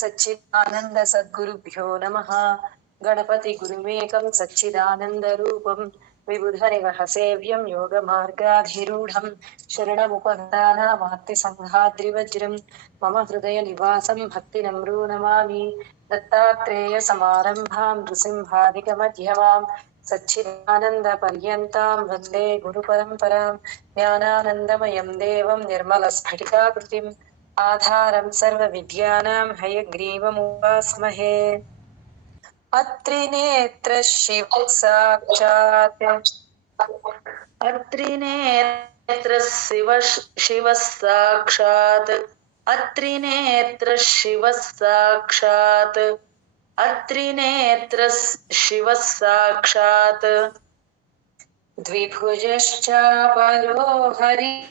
सच्चिदानंद सद्गुरुभ्यो नमः। गणपति गुरुमेकं सच्चिदानंद रूपं विबुधनिवह सेव्यं योगमार्गाधिरूढं शरणमुपगतानामार्ति संघाद्रिवज्रं मम हृदय निवासं भक्तिनम्रो नमामि। दत्तात्रेय समारंभां नृसिंहादिकमध्यमां सच्चिदानन्दपर्यन्तां वन्दे गुरुपरम्परां ज्ञानानन्दमयं देवं निर्मलस्फटिकाकृतिम् आधारं सर्वविद्यानां हयग्रीवमुपास्महे। अत्रिनेत्र शिवः साक्षात् अत्रिनेत्र शिवः साक्षात् अत्रिनेत्र शिवः साक्षात् अत्रिनेत्र शिवः साक्षात् द्विभुजश्चापरो हरिः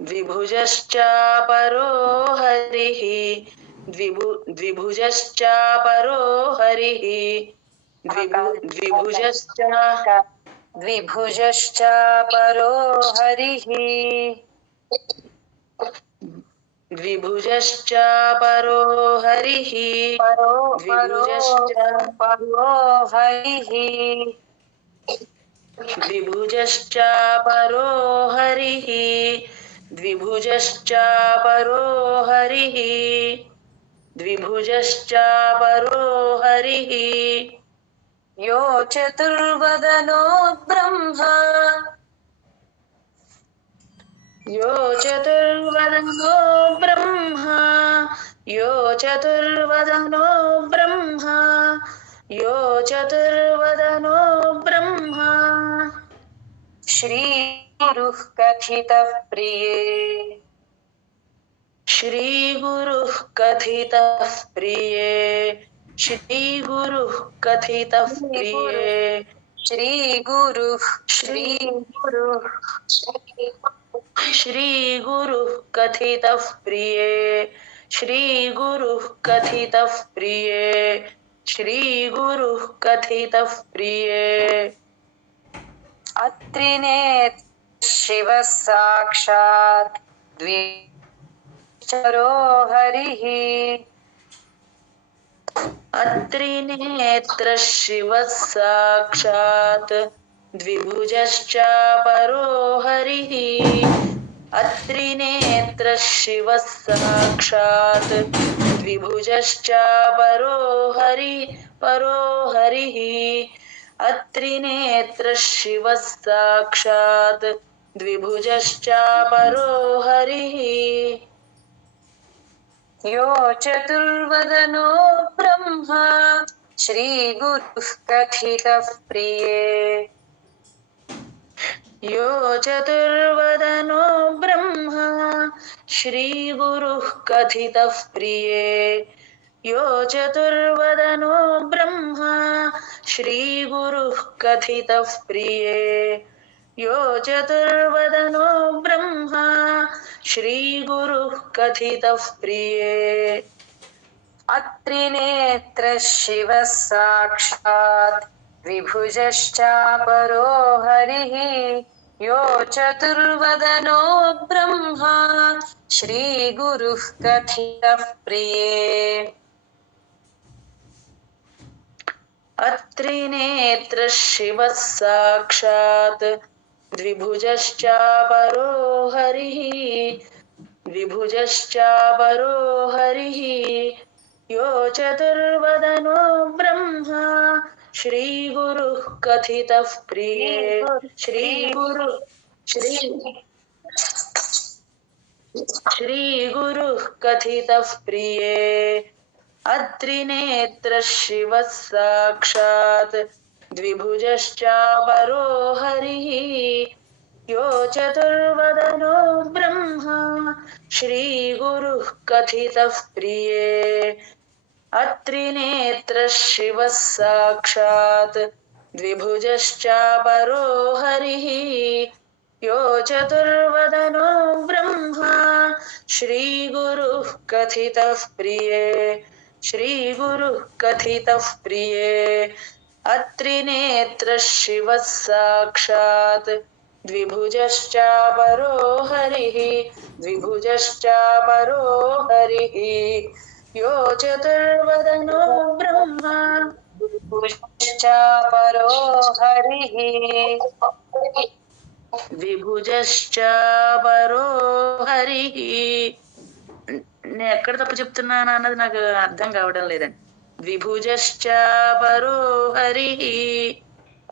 द्विभुजश्चापरो हरिः द्विभुजश्चापरो हरिः द्विभुजश्चापरो हरिः द्विभुजश्चापरो हरिः द्विभुजश्चापरो हरिः द्विभुजश्चापरो हरिः द्विभुजश्चापरो हरिः द्विभुजश्चापरो हरिः यो चतुर्वदनो ब्रह्मा यो चतुर्वदनो ब्रह्मा यो चतुर्वदनो ब्रह्मा यो चतुर्वदनो ब्रह्मा श्रीगुरुः कथितः प्रिये श्रीगुरुः कथितः प्रिये श्रीगुरुः कथितः प्रिये श्रीगुरुः श्रीगुरुः श्रीगुरुः कथितः प्रिये श्रीगुरुः कथितः प्रिये श्रीगुरुः कथितः प्रिये अत्रिनेत्र शिवः साक्षात् द्विचरो हरिः अत्रिनेत्र शिवः साक्षात् द्विभुजश्चापरो हरिः अत्रिनेत्र शिवः साक्षात् द्विभुजश्चापरो हरिः अत्रिनेत्र शिवः साक्षात् द्विभुजश्चापरो हरिः यो चतुर्वदनो ब्रह्मा श्रीगुरुः कथितः प्रिये यो चतुर्वदनो ब्रह्मा श्रीगुरुः कथितः प्रिये यो चतुर्वदनो ब्रह्मा श्रीगुरुः कथितः प्रिये यो चतुर्वदनो ब्रह्मा श्रीगुरुः कथितः प्रिये अत्रिनेत्र शिवः साक्षात् द्विभुजश्चापरो हरिः यो चतुर्वदनो ब्रह्मा श्रीगुरुः कथितः प्रिये अत्रिनेत्र शिवः साक्षात् द्विभुजश्चापरो हरिः द्विभुजश्चापरो हरिः यो चतुर्वदनो ब्रह्मा श्रीगुरुः कथितः प्रिये श्रीगुरुः कथितः प्रिये अत्रिनेत्र शिवः साक्षात् द्विभुजश्चापरो हरिः यो चतुर्वदनो ब्रह्मा श्रीगुरुः कथितः प्रिये अत्रिनेत्र शिवः साक्षात् द्विभुजश्चापरो हरिः यो चतुर्वदनो ब्रह्मा श्रीगुरुः कथितः प्रिये श्रीगुरुः कथितः प्रिये अत्रिनेत्र शिवः साक्षात् द्विभुजश्चापरो हरिः द्विभुजश्चापरो हरिः यो चतुर्वदनो ब्रह्मा द्विभुजश्चापरो हरिः ద్విభుజశ్చాపరో హరిః. నేను ఎక్కడ తప్పు చెప్తున్నాను అన్నది నాకు అర్థం కావడం లేదండి. ద్విభుజశ్చాపరో హరిః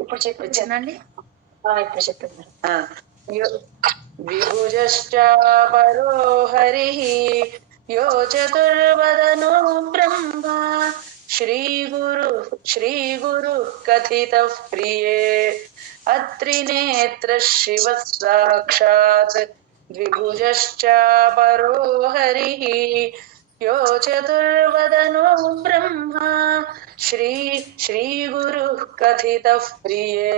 ఇప్పుడు వచ్చిందండి. ఇప్పుడు చెప్తున్నా ద్విభుజశ్చాపరో హరిః యో చతుర్వదనో బ్రహ్మ శ్రీగురు కథితః ప్రియే అత్రినేత్ర శివ సాక్షాత్ ద్విభుజశ్చాపరో హరిః यो चतुर्वदनो ब्रह्मा श्रीगुरुः कथितः प्रिये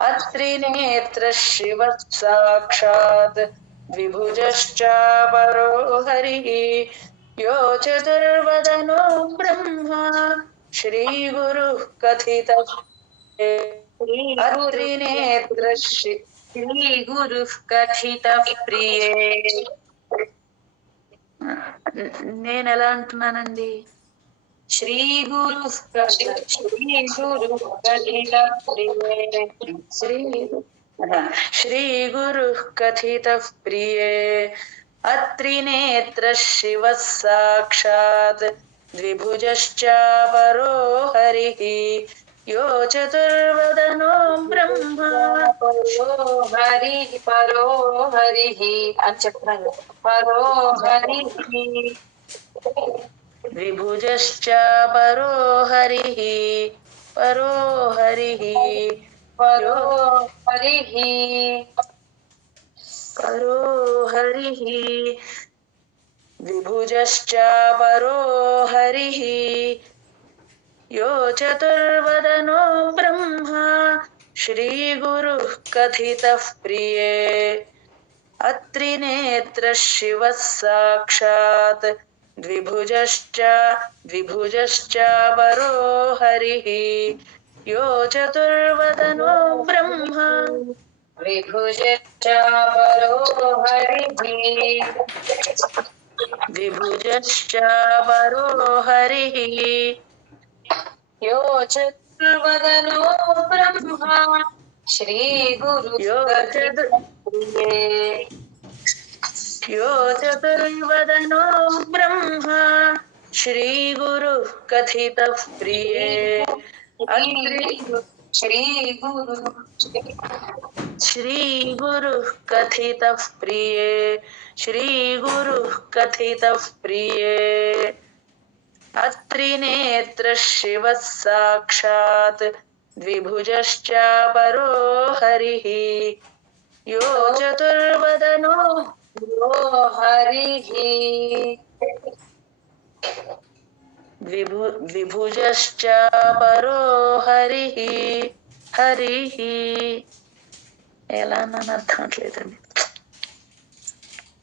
अत्रिनेत्र शिवः साक्षात् द्विभुजश्चापरो हरिः यो चतुर्वदनो ब्रह्मा श्रीगुरुः कथितः अत्रिनेत्र श्रीगुरुः कथितः प्रिये. నేను ఎలా అంటున్నానండి? శ్రీగురుః కథితః ప్రియే. श्रीगुरुः कथितः प्रिये अत्रिनेत्र शिवः साक्षात् द्विभुजश्चापरो हरिः यो चतुर्वदनो ब्रह्मा పరో హరిః అని చెప్తున్నాను. పరో హరిః ద్విభుజశ్చాపరో హరిః పరో హరిః పరో హరిః పరో హరిః ద్విభుజశ్చాపరో హరిః यो चतुर्वदनो ब्रह्मा श्रीगुरुः कथितः प्रिये अत्रिनेत्र शिवः साक्षात् द्विभुजश्चापरो हरिः यो चतुर्वदनो ब्रह्मा విభుజశ్చాపరో హరిః द्विभुजश्चापरो हरिः यो चतुर्वदनो ब्रह्मा श्रीगुरुः प्रिये. यो चतुर्वदनो ब्रह्मा श्रीगुरुः कथितः प्रिये श्रीगुरुः कथितः प्रिये श्रीगुरुः कथितः प्रिये अत्रिनेत्र शिवः साक्षात् द्विभुजश्चापरो हरिः यो चतुर्वदनो हरिः द्विभुजश्चापरो हरिः हरिः ఎలా నన్ను అర్థం కావట్లేదండి.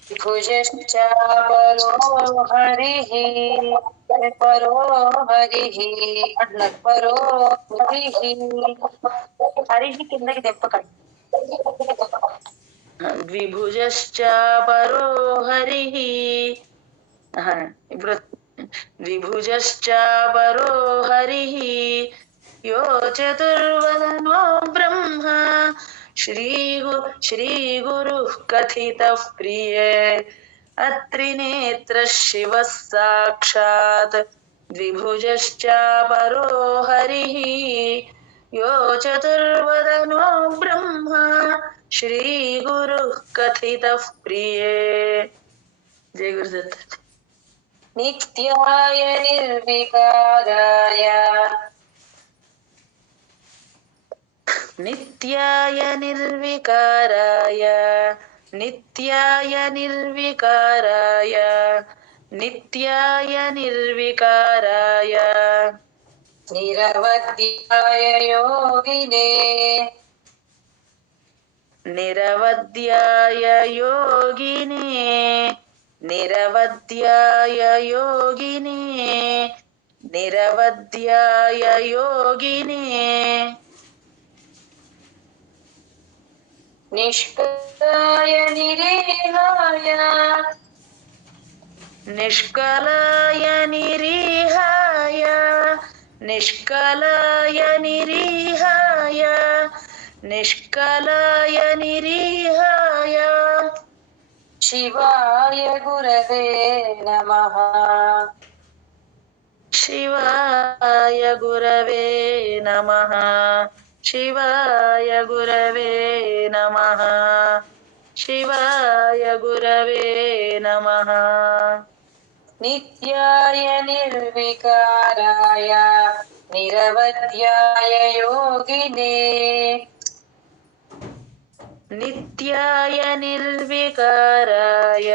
విభుజశ్చాపరో హరిః పరో హరిః అంటున్నారు. పరో హరిః హరిః కిందకి దెప్పకండి. ద్విభుజశ్చాపరో హరిః ఇప్పుడు ద్విభుజశ్చాపరో హరిః यो चतुर्वदनो ब्रह्मा श्रीगुरुः कथितः प्रिये अत्रिनेत्र शिवः साक्षात् द्विभुजश्चापरो हरिः यो चतुर्वदनो ब्रह्मा श्रीगुरुः कथितः प्रिये. जय गुरुदत्त. नित्याय निर्विकाराय नित्याय निर्विकाराय नित्याय निर्विकाराय नित्याय निर्विकाराय निरवध्याय योगिने निरवध्याय योगिने निरवध्याय योगिने निरवध्याय योगिने निष्कलाय निरीहाय निष्कलाय निरीहाय निष्कलाय निरीहाय निष्कलाय निरीहाय शिवाय गुरवे नमः शिवाय गुरवे नमः शिवाय गुरवे नमः शिवाय गुरवे नमः नित्याय निर्विकाराय निरवध्याय योगिने नित्याय निर्विकाराय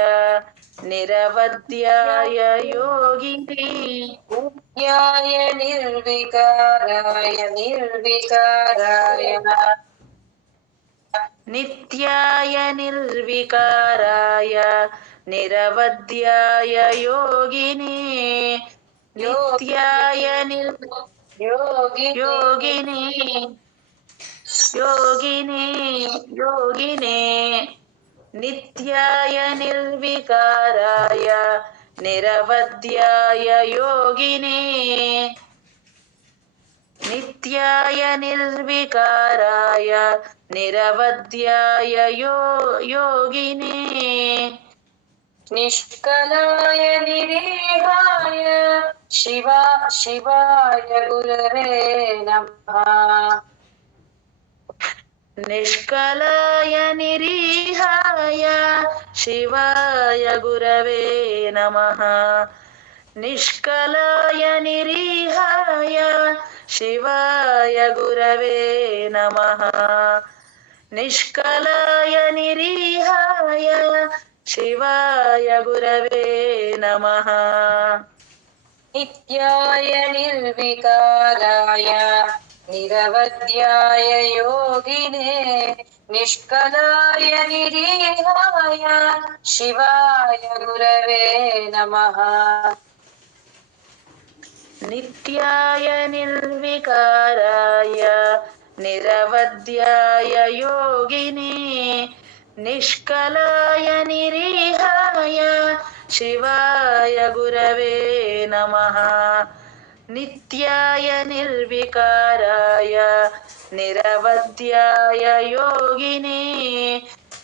निरवध्याय योगिने नित्याय निर्विकाराय नित्याय निर्विकाराय निरवध्याय योगिने नित्याय योगिने योगिने योगिने योगिने नित्याय निर्विकाराय निरवध्याय योगिने नित्याय निर्विकाराय निरवध्याय योगिने निष्कलाय निरीहाय शिवाय गुरवे नमः निष्कलाय निरीहाय शिवाय गुरवे नमः निष्कलाय निरीहाय शिवाय गुरवे नमः निष्कलाय निरीहाय शिवाय गुरवे नमः नित्याय निर्विकाराय निरवध्याय योगिने निष्कलाय निरीहाय शिवाय गुरवे नमः नित्याय निर्विकाराय निरवध्याय योगिने निष्कलाय निरीहाय शिवाय गुरवे नमः नित्याय निर्विकाराय निरवध्याय योगिने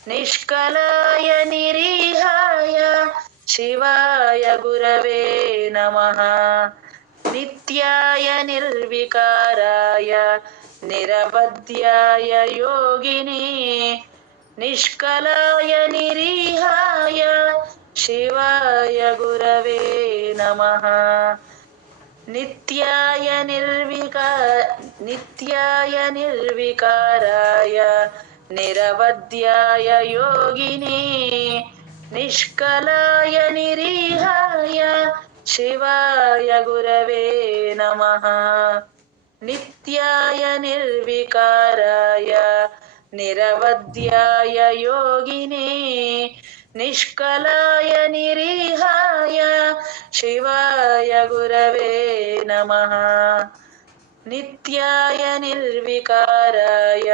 निष्कलाय निरीहाय शिवाय गुरवे नमः नित्याय निर्विकाराय निरवध्याय योगिने निष्कलाय निरीहाय शिवाय गुरवे नमः नित्याय निर्विकाराय निरवध्याय योगिने निष्कलाय निरीहाय शिवाय गुरवे नमः नित्याय निर्विकाराय निरवध्याय योगिने निष्कलाय निरीहाय शिवाय गुरवे नमः नित्याय निर्विकाराय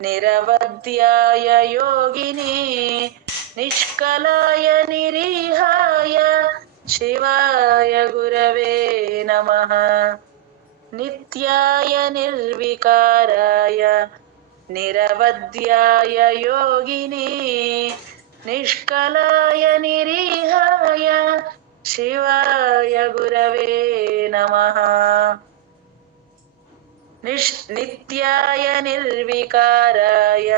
निरवध्याय योगिने निष्कलाय निरीहाय शिवाय गुरवे नमः नित्याय निर्विकाराय निरवध्याय योगिने निष्कलाय निरीहाय शिवाय गुरवे नमः नित्याय निर्विकाराय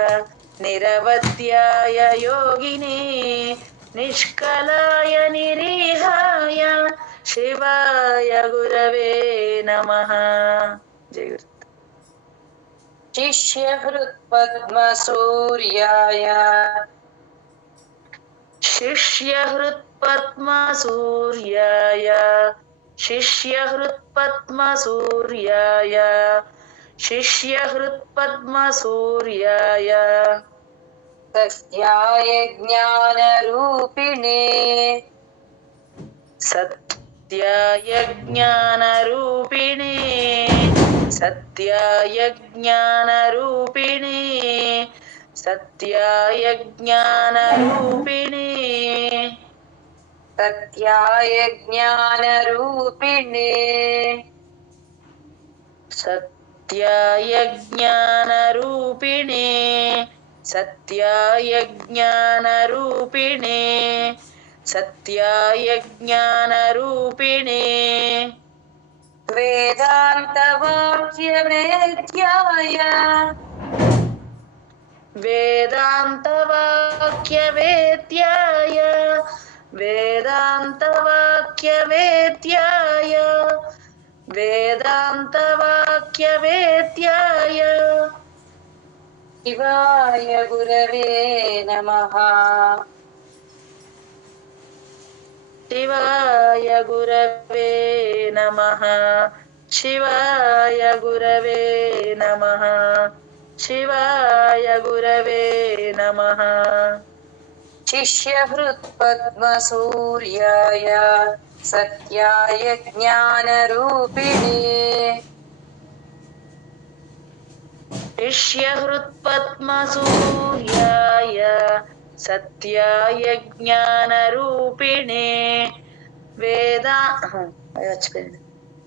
निरवध्याय योगिने निष्कलाय निरीहाय शिवाय गुरवे नमः जय गुरु शिष्यहृत्पद्मसूर्याय शिष्यहृत्पद्मसूर्याय शिष्यहृत्पद्मसूर्याय शिष्यहृत्पद्मसूर्याय सत्याय ज्ञानरूपिणे सत्याय ज्ञानरूपिणे सत्याय ज्ञानरूपिणे सत्याय ज्ञानरूपिणे सत्याय ज्ञानरूपिणे सत्याय ज्ञानरूपिणे सत्याय ज्ञानरूपिणे सत्याय ज्ञानरूपिणे वेदान्तवाक्यवेद्याय वेदान्तवाक्यवेद्याय वेदान्तवाक्यवेद्याय वेदान्तवाक्यवेद्याय शिवाय गुरवे नमः शिवाय गुरवे नमः शिवाय गुरवे नमः शिवाय गुरवे नमः शिष्यहृत्पद्मसूर्याय सत्याय ज्ञानरूपिणे शिष्यहृत्पद्मसूर्याय सत्याय ज्ञानरूपिणे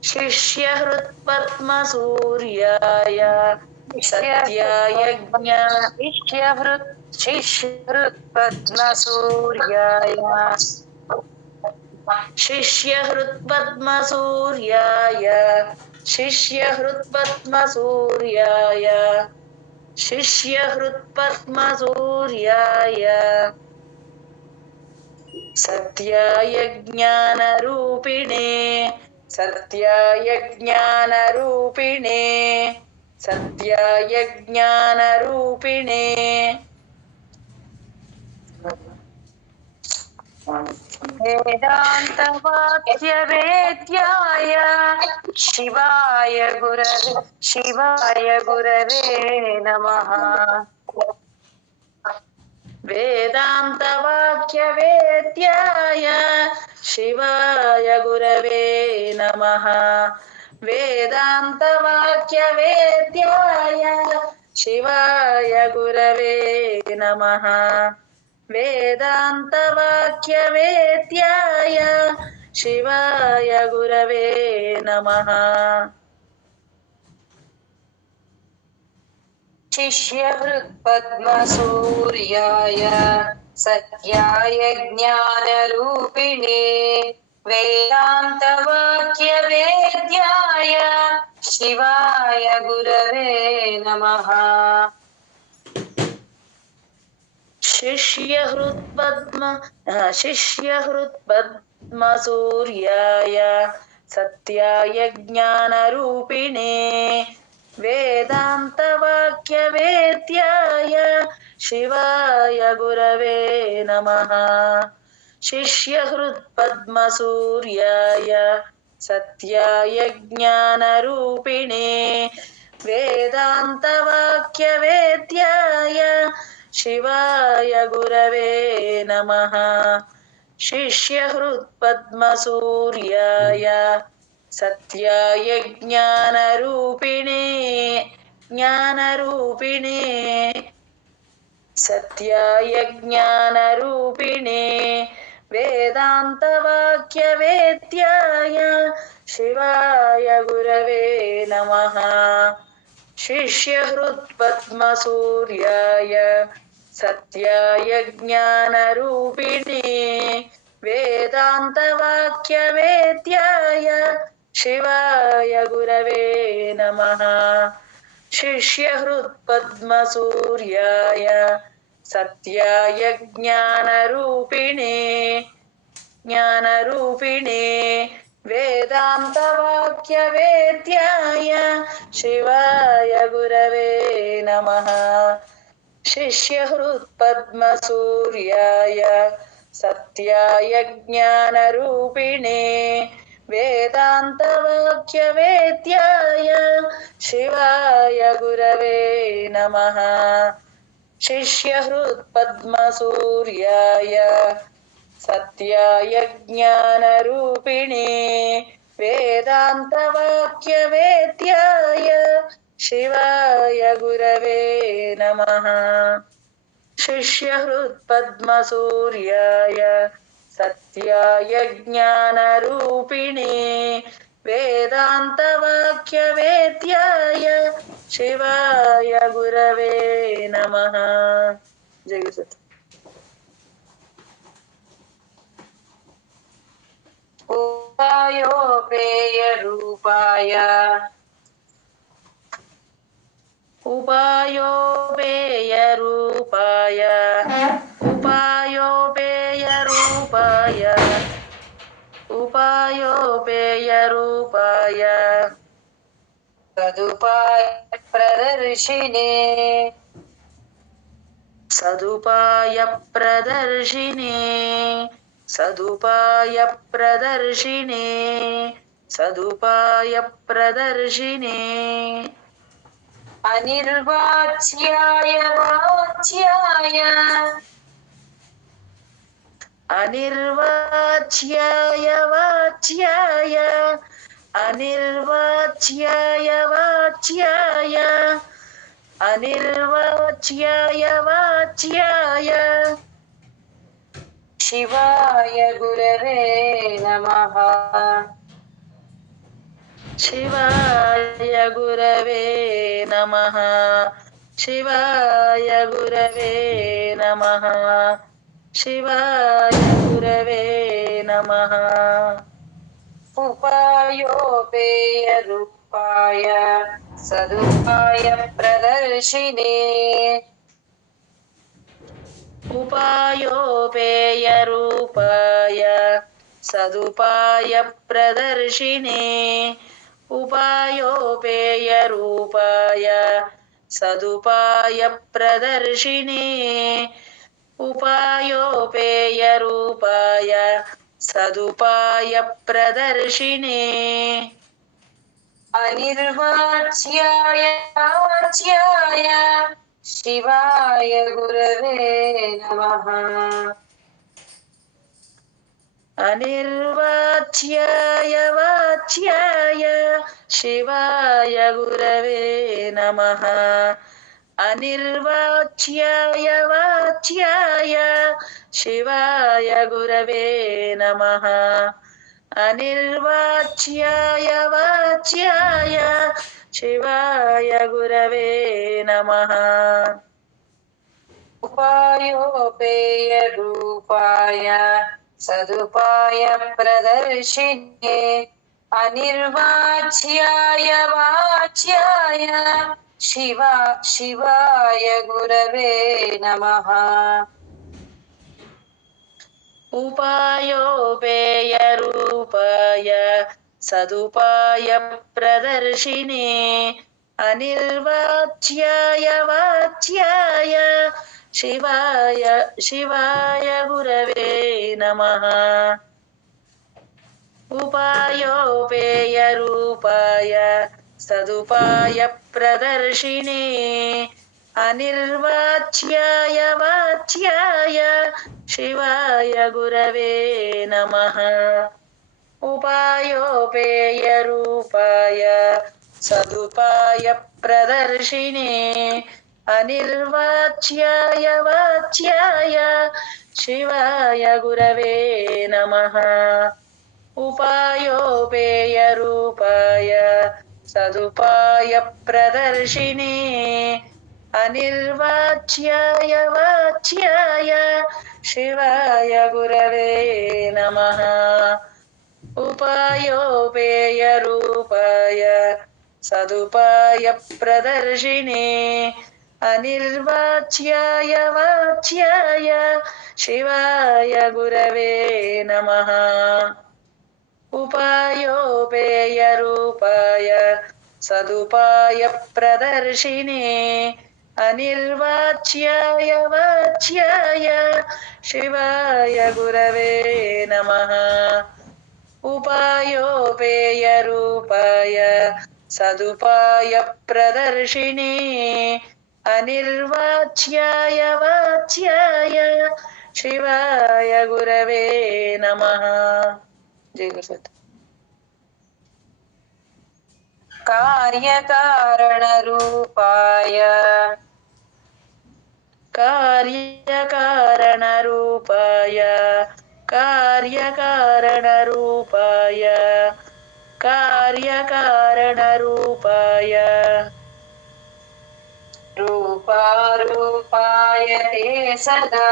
शिष्यहृत्पद्मसूर्याय सत्याय शिष्यहृत्पद्मसूर्याय शिष्यहृत्पद्मसूर्याय शिष्यहृत्पद्मसूर्याय शिष्यहृत्पद्मसूर्याय सत्याय ज्ञानरूपिणे सत्याय ज्ञानरूपिणे सत्याय ज्ञानरूपिणे वेदान्तवाक्यवेद्याय शिवाय गुरवे नमः वेदान्तवाक्यवेद्याय शिवाय गुरवे नमः वेदान्तवाक्यवेद्याय शिवाय गुरवे नमः वेदान्तवाक्यवेद्याय शिवाय गुरवे नमः शिष्यहृत्पद्मसूर्याय सत्याय ज्ञानरूपिणे वेदान्तवाक्यवेद्याय शिवाय गुरवे नमः शिष्यहृत्पद्मसूर्याय सत्याय ज्ञानरूपिणे वेदान्तवाक्यवेद्याय शिवाय गुरवे नमः शिष्यहृत्पद्मसूर्याय सत्याय ज्ञानरूपिणे वेदान्तवाक्यवेद्याय शिवाय गुरवे नमः शिष्यहृत्पद्मसूर्याय सत्याय ज्ञानरूपिणे ज्ञानरूपिणे सत्याय ज्ञानरूपिणे वेदान्तवाक्यवेद्याय शिवाय गुरवे नमः शिष्यहृत्पद्मसूर्याय सत्याय ज्ञानरूपिणे वेदान्तवाक्यवेद्याय शिवाय गुरवे नमः शिष्यहृत्पद्मसूर्याय सत्याय ज्ञानरूपिणे ज्ञानरूपिणे वेदान्तवाक्यवेद्याय शिवाय गुरवे नमः शिष्यहृत्पद्मसूर्याय सत्याय ज्ञानरूपिणे वेदान्तवाक्यवेद्याय शिवाय गुरवे नमः शिष्यहृत्पद्मसूर्याय सत्याय ज्ञानरूपिणे वेदान्तवाक्यवेद्याय शिवाय गुरवे नमः शिष्यहृत्पद्मसूर्याय सत्याय ज्ञानरूपिणे वेदान्तवाक्यवेद्याय शिवाय गुरवे नमः। जय गुरुसत्। उपायोपेयरूपाय उपायोपेयरूपाय उपायोपेयरूपाय उपायोपेयरूपाय सदुपाय प्रदर्शिने सदुपाय प्रदर्शिने सदुपाय प्रदर्शिने सदुपाय प्रदर्शिने अनिर्वाच्याय वाच्याय अनिर्वाच्याय वाच्याय अनिर्वाच्याय वाच्याय अनिर्वाच्याय वाच्याय शिवाय गुरवे नमः। शिवाय गुरवे नमः। शिवाय गुरवे नमः। शिवाय गुरवे नमः। उपायोपेयरूपाय सदुपाय प्रदर्शिने उपायोपेयरूपाय सदुपाय प्रदर्शिने उपायोपेयरूपाय सदुपाय प्रदर्शिने उपायोपेयरूपाय सदुपाय प्रदर्शिने अनिर्वाच्याय वाच्याय शिवाय गुरवे नमः। अनिर्वाच्याय वाच्याय शिवाय गुरवे नमः। अनिर्वाच्याय वाच्याय शिवाय गुरवे नमः। अनिर्वाच्याय वाच्याय शिवाय गुरवे नमः। उपायोपेयरूपाय सदुपाय प्रदर्शिने अनिर्वाच्याय वाच्याय शिवाय गुरवे नमः। उपायोपेयरूपाय सदुपाय प्रदर्शिने अनिर्वाच्याय वाच्याय शिवाय गुरवे नमः। उपायोपेयरूपाय सदुपाय प्रदर्शिने अनिर्वाच्याय वाच्याय शिवाय गुरवे नमः। उपायोपेयरूपाय सदुपाय प्रदर्शिने अनिर्वाच्याय वाच्याय शिवाय गुरवे नमः। उपायोपेयरूपाय सदुपाय प्रदर्शिने अनिर्वाच्याय वाच्याय शिवाय गुरवे नमः। उपायोपेयरूपाय सदुपाय प्रदर्शिने अनिर्वाच्याय वाच्याय शिवाय गुरवे नमः। उपायोपेयरूपाय सदुपाय प्रदर्शिने अनिर्वाच्याय वाच्याय शिवाय गुरवे नमः। उपायोपेयरूपाय सदुपाय प्रदर्शिने अनिर्वाच्याय वाच्याय शिवाय गुरवे नमः। जय गुरुसत्। कार्यकारणरूपाय कार्यकारणरूपाय कार्यकारणरूपाय कार्यकारणरूपाय रूपारूपाय ते सदा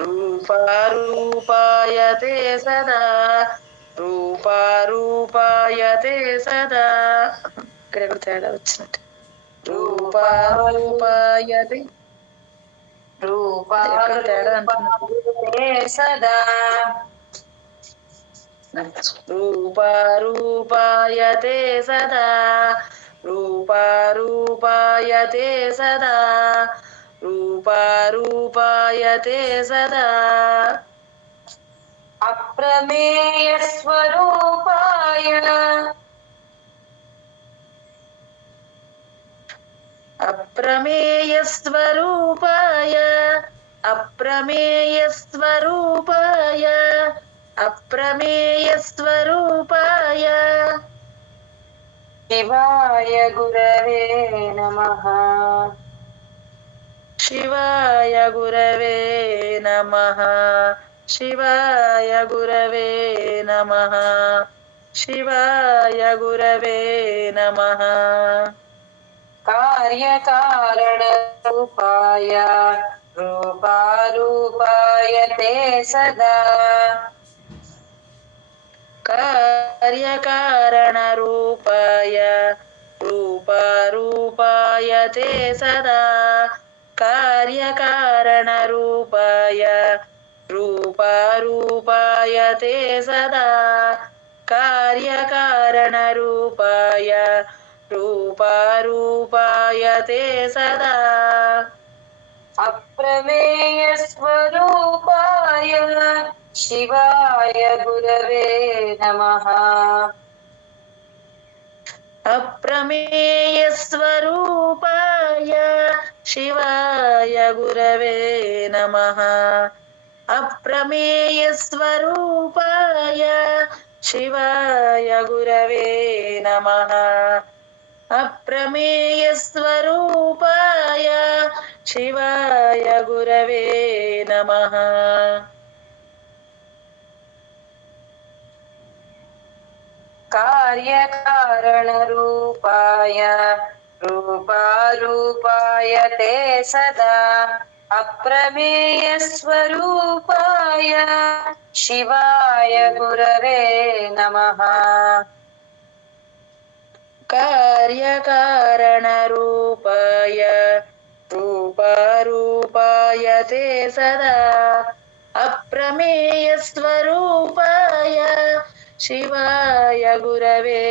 रूपारूपाय ते सदा रूपारूपाय ते सदा ఇక్కడ తేడా వచ్చినట్టు रूपारूपाय ते ఎక్కడ తేడా అంటున్నట్టు रूपारूपाय सदा रूपारूपाय ते सदा रूपारूपाय ते सदा रूपारूपाय ते सदा अप्रमेय स्वरूपाय अप्रमेयस्वरूपाय अप्रमेयस्वरूपाय अप्रमेयस्वरूपाय शिवाय गुरवे नमः शिवाय गुरवे नमः शिवाय गुरवे नमः शिवाय गुरवे नमः कार्यकारणरूपाय रूपारूपाय ते सदा कार्यकारणरूपाय रूपारूपाय ते सदा कार्यकारणरूपाय रूपारूपाय ते सदा कार्यकारणरूपाय रूपारूपाय ते सदा अप्रमेय स्वरूपाय शिवाय गुरवे नमः अप्रमेयस्वरूपाय शिवाय गुरवे नमः अप्रमेयस्वरूपाय शिवाय गुरवे नमः अप्रमेयस्वरूपाय शिवाय गुरवे नमः कार्यकारणरूपाय रूपारूपाय ते सदा अप्रमेयस्वरूपाय शिवाय गुरवे नमः कार्यकारणरूपाय रूपारूपाय ते सदा अप्रमेयस्वरूपाय शिवाय गुरवे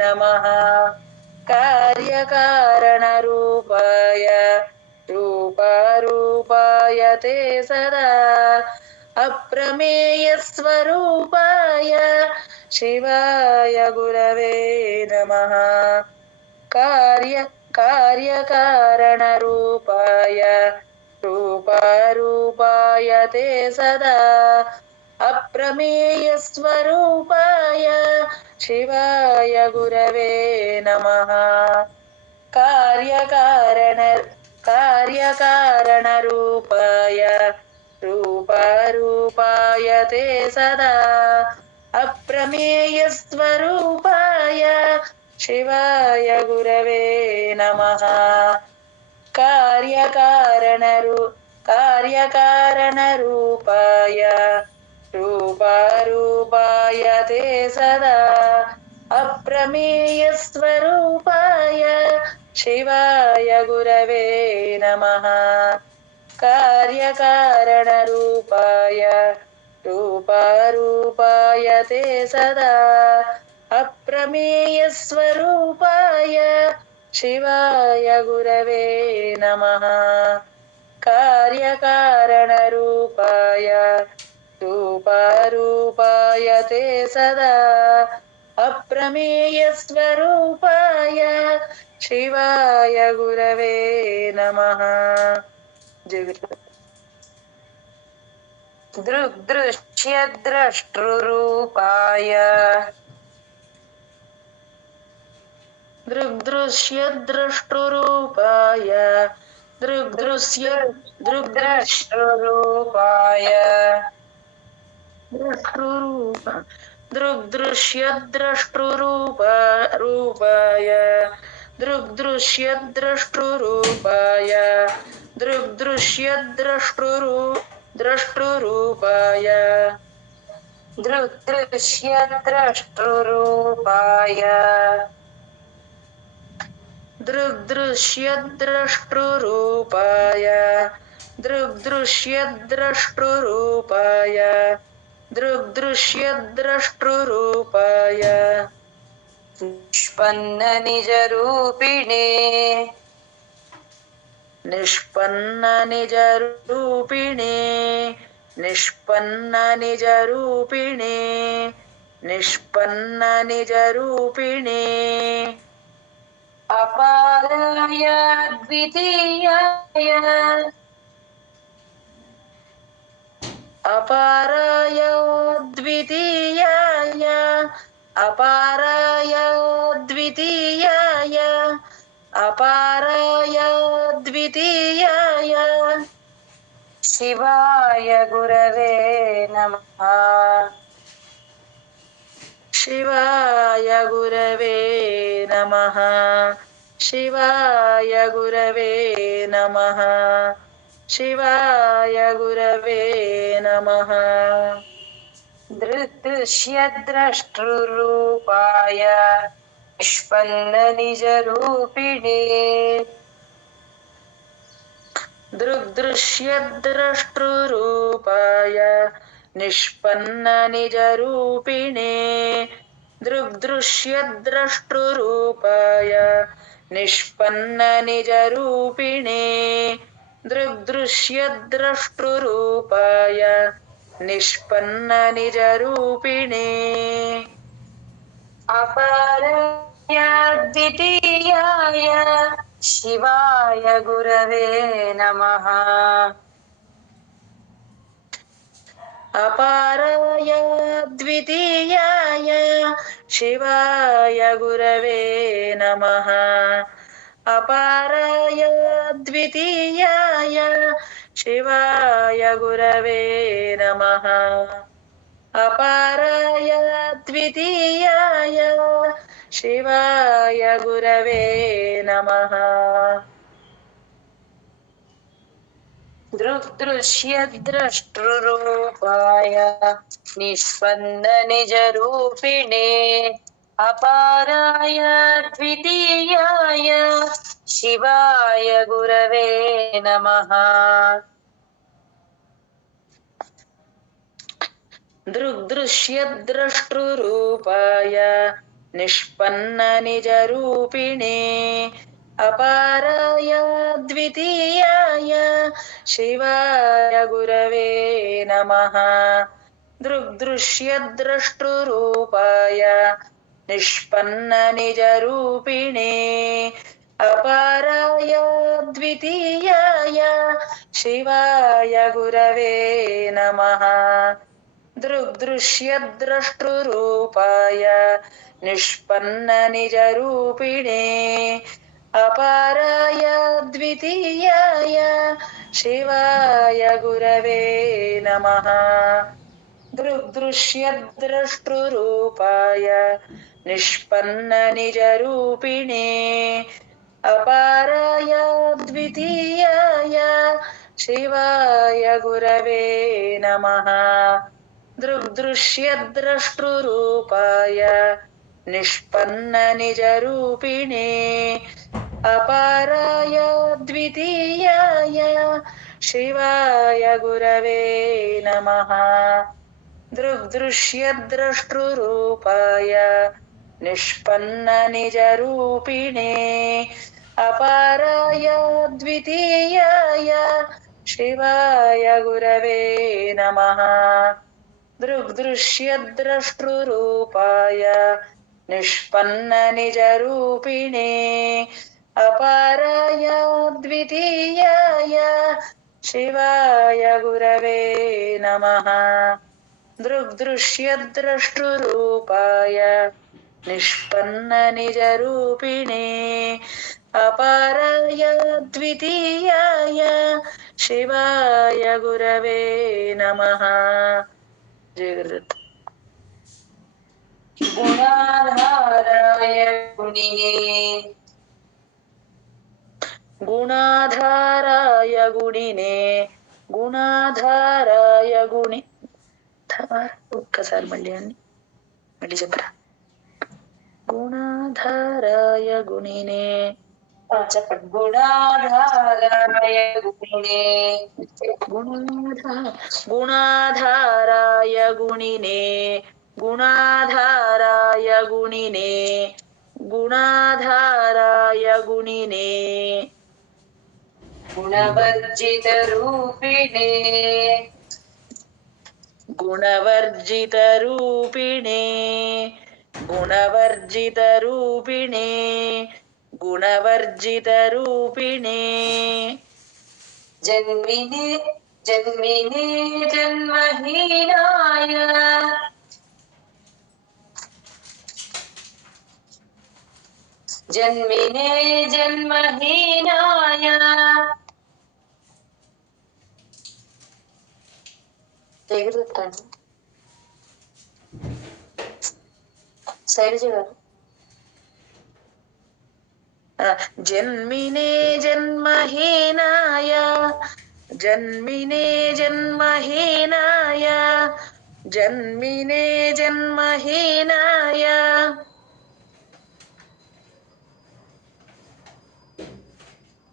नमः कार्यकारणरूपाय रूपारूपाय ते सदा अप्रमेयस्वरूपाय शिवाय गुरवे नमः कार्यकारणरूपाय रूपारूपाय ते सदा अप्रमेयस्वरूपाय शिवाय गुरवे नमः कार्यकारणरूपाय रूपारूपाय ते सदा अप्रमेयस्वरूपाय शिवाय गुरवे नमः कार्यकारणरूपाय रूपारूपाय ते सदा अप्रमेयस्वरूपाय शिवाय गुरवे नमः कार्यकारणरूपाय रूपारूपाय ते सदा अप्रमेयस्वरूपाय शिवाय गुरवे नमः कार्यकारणरूपाय रूपारूपाय ते सदा अप्रमेयस्वरूपाय शिवाय गुरवे नमः जय गुरुदेव दृग्दृश्यद्रष्टृरूपाय दृग्दृश्यद्रष्टुरूपाय दृग्दृश्य द्रष्टृरूपाय दृष्टुरूप दृग्दृश्यद्रष्टुरूपाय दृग्दृश्यद्रष्टुरूपाय द्रष्टुरूपाय दृग्दृश्यद्रष्टृरूपाय दृग्दृश्यद्रष्टुरूपाय दृग्दृश्यद्रष्टुरूपाय दृग्दृश्यद्रष्टुरूपाय निष्पन्ननिजरूपिणे निष्पन्ननिजरूपिणे निष्पन्ननिजरूपिणे निष्पन्ननिजरूपिणे अपाराय द्वितीयाय अपाराय द्वितीयाय अपाराय द्वितीयाय अपाराय द्वितीयाय शिवाय गुरवे नमः शिवाय गुरवे नमः शिवाय गुरवे नमः शिवाय गुरवे नमः दृग्दृश्यद्रष्टृरूपाय निष्पन्ननिजरूपिणे दृग्दृश्यद्रष्टुरूपाय निष्पन्ननिजरूपिणे दृग्दृश्यद्रष्टुरूपाय निष्पन्ननिजरूपिणे दृग्दृश्यद्रष्टुरूपाय निष्पन्ननिजरूपिणे अपाराय द्वितीयाय शिवाय गुरवे नमः अपाराय द्वितीयाय शिवाय गुरवे नमः अपाराय द्वितीयाय शिवाय गुरवे नमः अपाराय द्वितीयाय शिवाय गुरवे नमः दृग्दृश्यद्रष्टृरूपाय निष्पन्ननिजरूपिणे अपाराय द्वितीयाय शिवाय गुरवे नमः दृग्दृश्यद्रष्टुरूपाय निष्पन्ननिजरूपिणे अपाराय द्वितीयाय शिवाय गुरवे नमः दृग्दृश्यद्रष्टुरूपाय निष्पन्ननिजरूपिणे अपाराय द्वितीयाय शिवाय गुरवे नमः दृग्दृश्यद्रष्टुरूपाय निष्पन्ननिजरूपिणे अपाराय द्वितीयाय शिवाय गुरवे नमः दृग्दृश्यद्रष्टुरूपाय निष्पन्ननिजरूपिणे अपाराय द्वितीयाय शिवाय गुरवे नमः दृग्दृश्यद्रष्टुरूपाय निष्पन्ननिजरूपिणे अपाराय द्वितीयाय शिवाय गुरवे नमः दृग्दृश्यद्रष्टुरूपाय निष्पन्ननिजरूपिणे अपाराय द्वितीयाय शिवाय गुरवे नमः दृग्दृश्यद्रष्टुरूपाय निष्पन्ननिजरूपिणे अपाराय द्वितीयाय शिवाय गुरवे नमः दृग्दृश्यद्रष्टुरूपाय निष्पन्न निजरूपिणे अपाराय द्वितीयाय शिवाय गुरवे नमः। जय गुरुदत्त। गुणाधाराय गुणिने गुणाधाराय गुणिने गुणाधाराय गुणि ఒక్కసారి మళ్ళీ చెప్పరా. गुणाधाराय गुणिने చెప్పండి. गुणाधाराय गुणिने गुणाधाराय गुणिने गुणाधाराय गुणिने गुणाधाराय गुणिने गुणवर्जित रूपिणे गुणवर्जित रूपिणे गुणवर्जित रूपिणे गुणवर्जित रूपिणे जन्मिने जन्मिने जन्महीनाय जन्मिने जन्महीनाय ఎగురుతాను శైలజ గారు. जन्मिने जन्महीनाय जन्मिने जन्महीनाय जन्मिने जन्महीनाय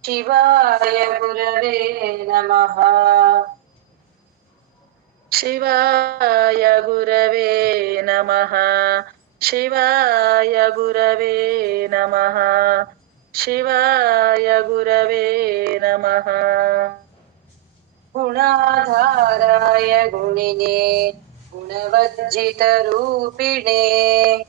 शिवाय गुरवे नमः. शिवाय गुरवे नमः. शिवाय गुरवे नमः. शिवाय गुरवे नमः. गुणाधाराय गुणिने गुणवर्जित रूपिणे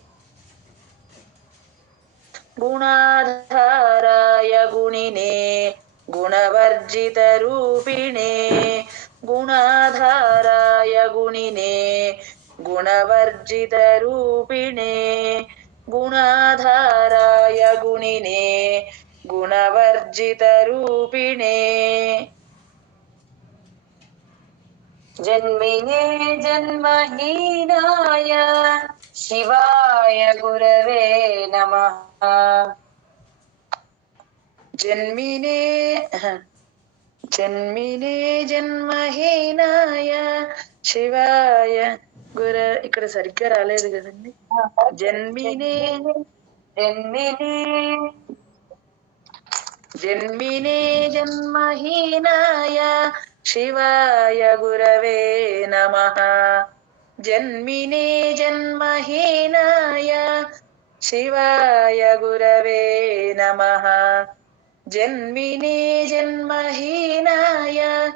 गुणाधाराय गुणिने गुणवर्जित रूपिणे गुणाधाराय गुणिने गुणवर्जित रूपिणे गुणाधाराय गुणिने गुणवर्जित रूपिणे जन्मिने जन्महीनाय शिवाय गुरवे नमः. जन्मिने जन्मिने जन्महीनाय शिवाय గుర ఇక్కడ సరిగ్గా రాలేదు కదండి. జన్మినే जन्मिने जन्मिने जन्महीनाय शिवाय गुरवे नमः. जन्मिने जन्महीनाय शिवाय गुरवे नमः. जन्मिने जन्महीनाय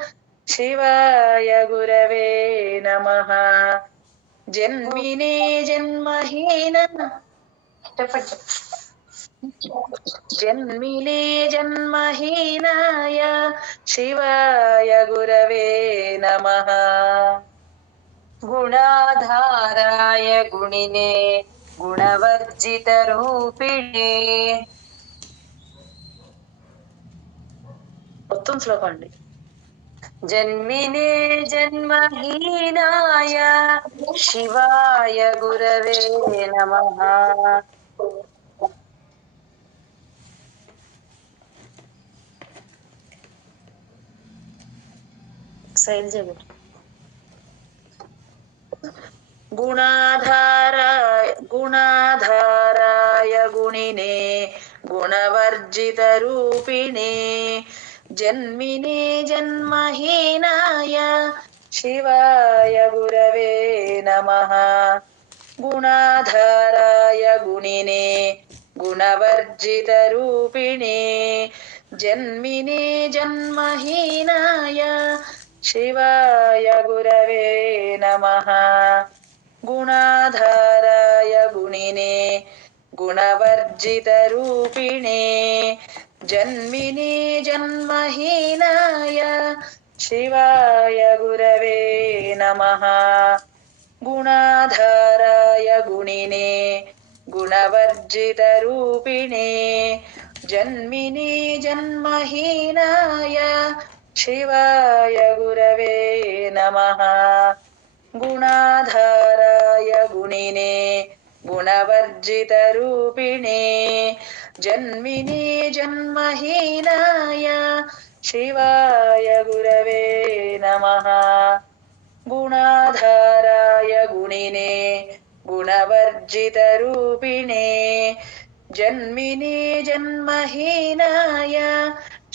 शिवाय गुरवे नमः. जन्मिने जन्महीन जन्मिने जन्महीनाय शिवाय गुरवे नमः. गुणाधाराय गुणिने गुणवर्जित रूपिणे మొత్తం శ్లోకం అండి. जन्मिने जन्महीनाय शिवाय गुरवे नमः. శైలజ గారు. गुणाधाराय गुणिने गुणवर्जित रूपिणे जन्मिने जन्महीनाय शिवाय गुरवे नमः. गुणाधाराय गुणिने गुणवर्जित रूपिणे जन्मिने जन्महीनाय शिवाय गुरवे नमः. गुणाधाराय गुणिने गुणवर्जित रूपिणे जन्मिने जन्महीनाय शिवाय गुरवे नमः. गुणाधाराय गुणिने गुणवर्जितरूपिणे जन्मिने जन्महीनाय शिवाय गुरवे नमः गुणाधाराय गुणिने गुणवर्जितरूपिणे जन्मिने जन्महीनाय शिवाय गुरवे नमः गुणाधाराय गुणिने गुणवर्जितरूपिणे जन्मिने जन्महीनाय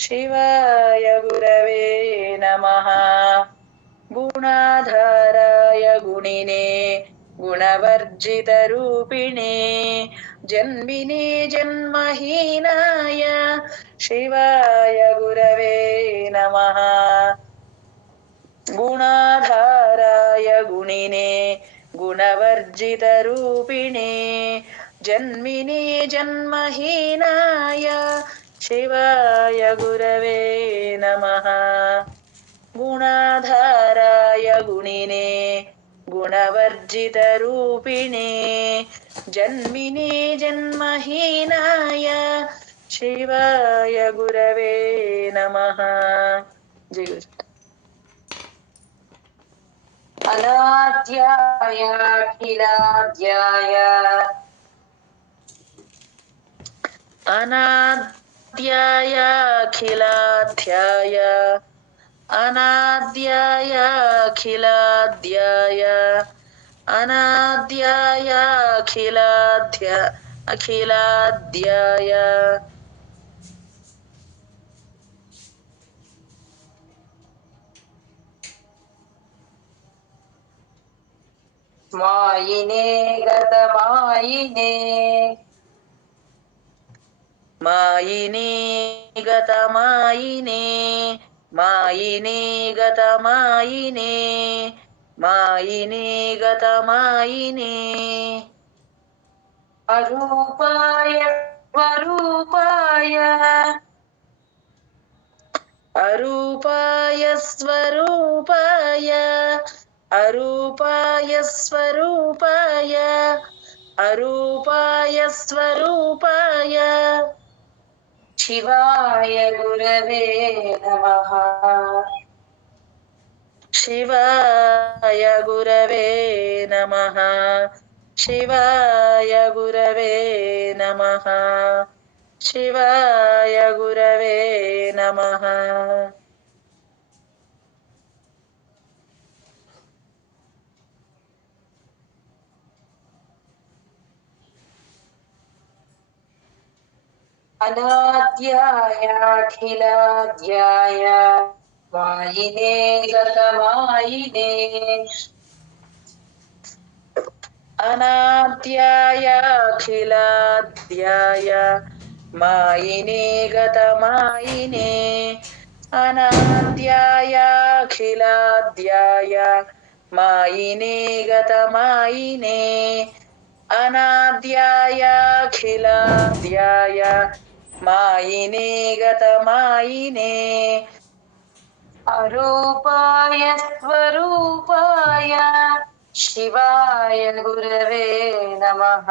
शिवाय गुरवे नमः गुणाधाराय गुणिने गुणवर्जितरूपिणे जन्मिने जन्महीनाय शिवाय गुरवे नमः गुणाधाराय गुणिने गुणवर्जितरूपिणे जन्मिने जन्महीनाय शिवाय गुरवे नमः गुणाधाराय गुणिने गुणवर्जितरूपिणे जन्मिने जन्महीनाय शिवाय गुरवे नमः जय गुरु अनाद्याय अखिलाद्याय अनाद्याय अखिलाध्याय अनाद्याय अखिलाध्याय अनाद्याय अखिलाध्याय मायिने गतमायिने मायिने गतमायिने मायिने गतमायिने मायिने गतमायिने अरूपाय स्वरूपाय अरूपाय स्वरूपाय अरूपाय स्वरूपाय अरूपाय स्वरूपाय शिवाय गुरवे नमः शिवाय गुरवे नमः शिवाय गुरवे नमः शिवाय गुरवे नमः अनाद्याय अखिलाद्याय मायिने गतमायिने अनाद्याय अखिलाद्याय मायिने गतमायिने अनाद्याय अखिलाद्याय मायिने गतमायिने अनाद्याय अखिलाद्याय मायिने गतमायिने अरूपाय स्वरूपाय शिवाय गुरवे नमः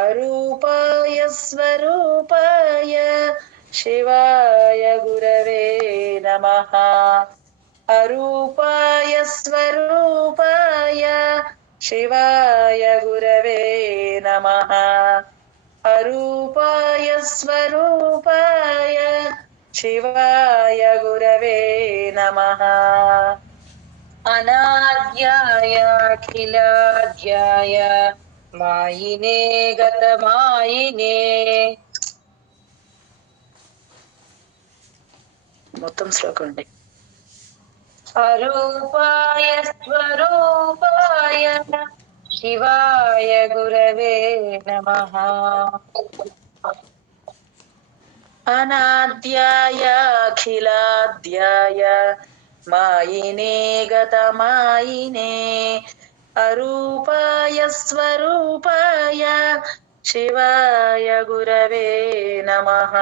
अरूपाय स्वरूपाय शिवाय गुरवे नमः अरूपाय स्वरूपाय शिवाय गुरवे नमः अरूपाय स्वरूपाय शिवाय गुरवे नमः अनाद्याय अखिलाद्याय मायिने गतमायिने మొత్తం శ్లోకం అండి अरूपाय स्वरूपाय शिवाय गुरवे नमः अनाद्याय अखिलाद्याय मायिने गतमायिने अरूपाय स्वरूपाय शिवाय गुरवे नमः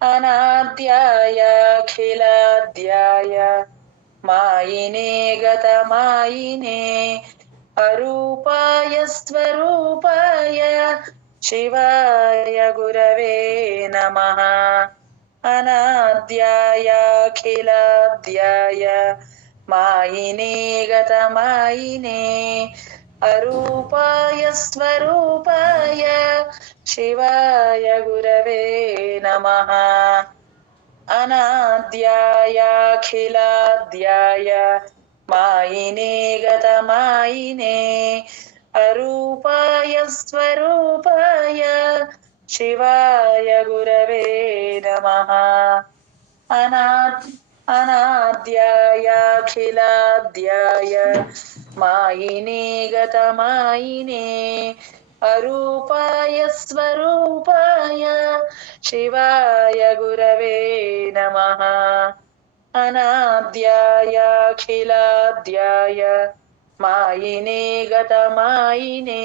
अनाद्याय अखिलाद्याय मायिने गतमायिने अरूपाय स्वरूपाय शिवाय गुरवे नमः अनाद्यायाखिलाद्याय मायिने गतमायिने अरूपाय स्वरूपाय शिवाय गुरवे नमः अनाद्यायाखिलाद्याय मायिने गतमायिने अरूपाय स्वरूपाय शिवाय गुरवे नमः अनाद्यायाखिलाद्याय मायिने गतमायिने अरूपाय स्वरूपाय शिवाय गुरवे नमः अनाद्यायाखिलाद्याय मायिने गतमायिने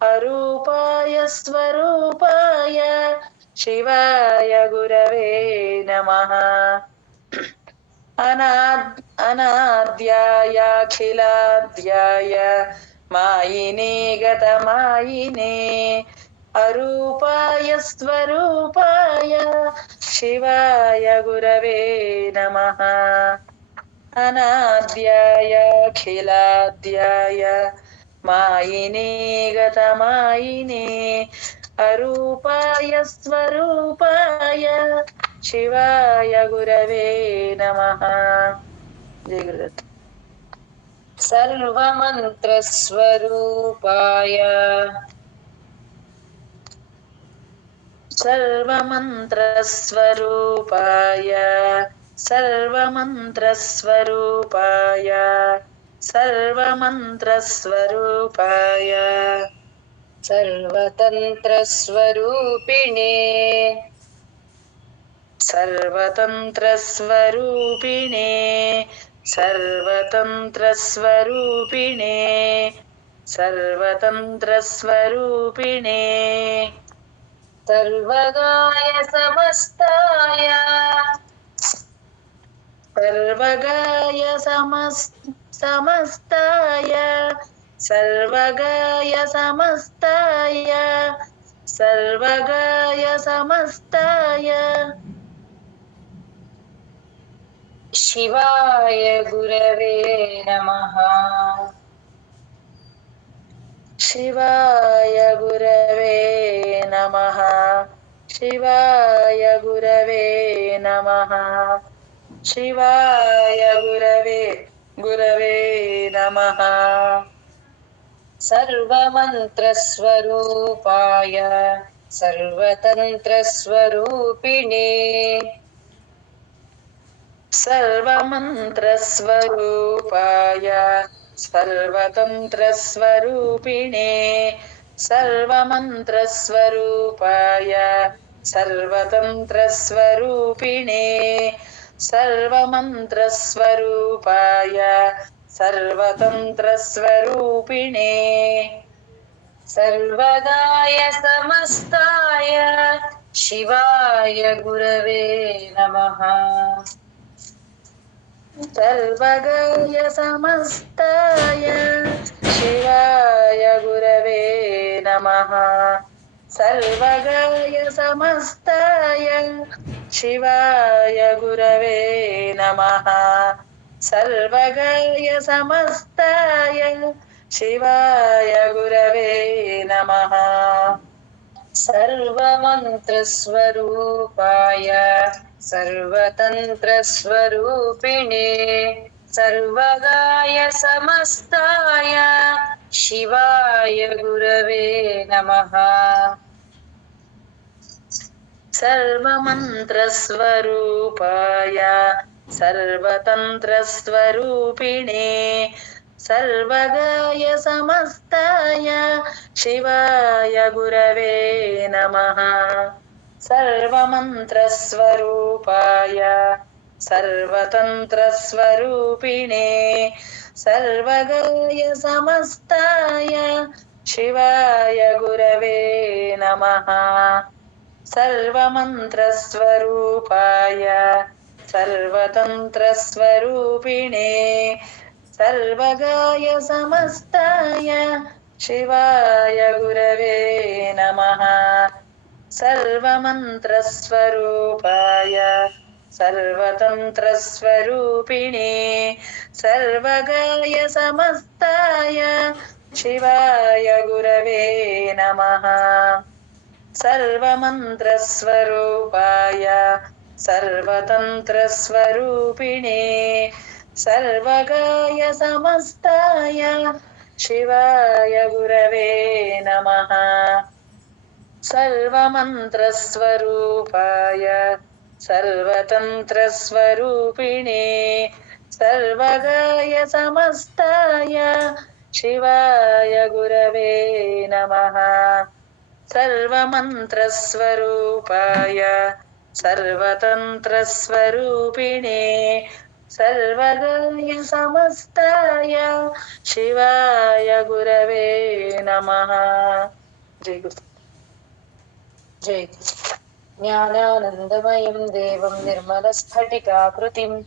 अरूपाय स्वरूपाय शिवाय गुरवे नमः अनाद्यायाखिलाद्याय मायिने गतमायिने अरूपाय स्वरूपाय शिवाय गुरवे नमः अनाद्यायाखिलाद्याय मायिने गतमायिने अरूपाय स्वरूपाय शिवाय गुरवे नमः जय गुरुदत्त सर्वमन्त्रस्वरूपाय सर्वमन्त्रस्वरूपाय सर्वमन्त्रस्वरूपाय सर्वमन्त्रस्वरूपाय सर्वतन्त्रस्वरूपिणे सर्वतन्त्रस्वरूपिणे सर्वतन्त्रस्वरूपिणे सर्वतन्त्रस्वरूपिणे सर्वगाय समस्ताय सर्वगाय समस्ताय सर्वगाय समस्ताय सर्वगाय समस्ताय शिवाय गुरवे नमः शिवाय गुरवे नमः शिवाय गुरवे नमः शिवाय गुरवे नमः सर्वमन्त्रस्वरूपाय सर्वतन्त्रस्वरूपिणे सर्वमन्त्रस्वरूपाय सर्वतन्त्रस्वरूपिणे सर्वमन्त्रस्वरूपाय सर्वतन्त्रस्वरूपिणे सर्वमन्त्रस्वरूपाय सर्वतन्त्रस्वरूपिणे सर्वगाय समस्ताय शिवाय गुरवे नमः सर्वगाय समस्ताय शिवाय गुरवे नमः सर्वगाय समस्ताय शिवाय गुरवे नमः सर्वगाय समस्ताय शिवाय गुरवे नमः सर्वमन्त्रस्वरूपाय सर्वतन्त्रस्वरूपिणे सर्वगाय समस्ताय शिवाय गुरवे नमः सर्वमन्त्रस्वरूपाय सर्वतन्त्रस्वरूपिणे सर्वगाय समस्ताय शिवाय गुरवे नमः सर्वमन्त्रस्वरूपाय सर्वतन्त्रस्वरूपिणे सर्वगाय समस्ताय शिवाय गुरवे नमः सर्वमन्त्रस्वरूपाय सर्वतन्त्रस्वरूपिणे सर्वगाय समस्ताय शिवाय गुरवे नमः सर्वमन्त्रस्वरूपाय सर्वतन्त्रस्वरूपिणे सर्वगाय समस्ताय शिवाय गुरवे नमः सर्वमन्त्रस्वरूपाय सर्वतन्त्रस्वरूपिणे सर्वगाय समस्ताय शिवाय गुरवे नमः सर्वमन्त्रस्वरूपाय सर्वतन्त्रस्वरूपिणे सर्वगाय समस्ताय शिवाय गुरवे नमः सर्वमन्त्रस्वरूपाय सर्वतन्त्रस्वरूपिणे सर्वगाय समस्ताय शिवाय गुरवे नमः जय गुरु जय ज्ञानानन्दमयं देवं निर्मलस्फटिकाकृतिम्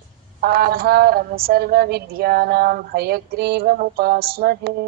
आधारं सर्वविद्यानां हयग्रीवमुपास्महे।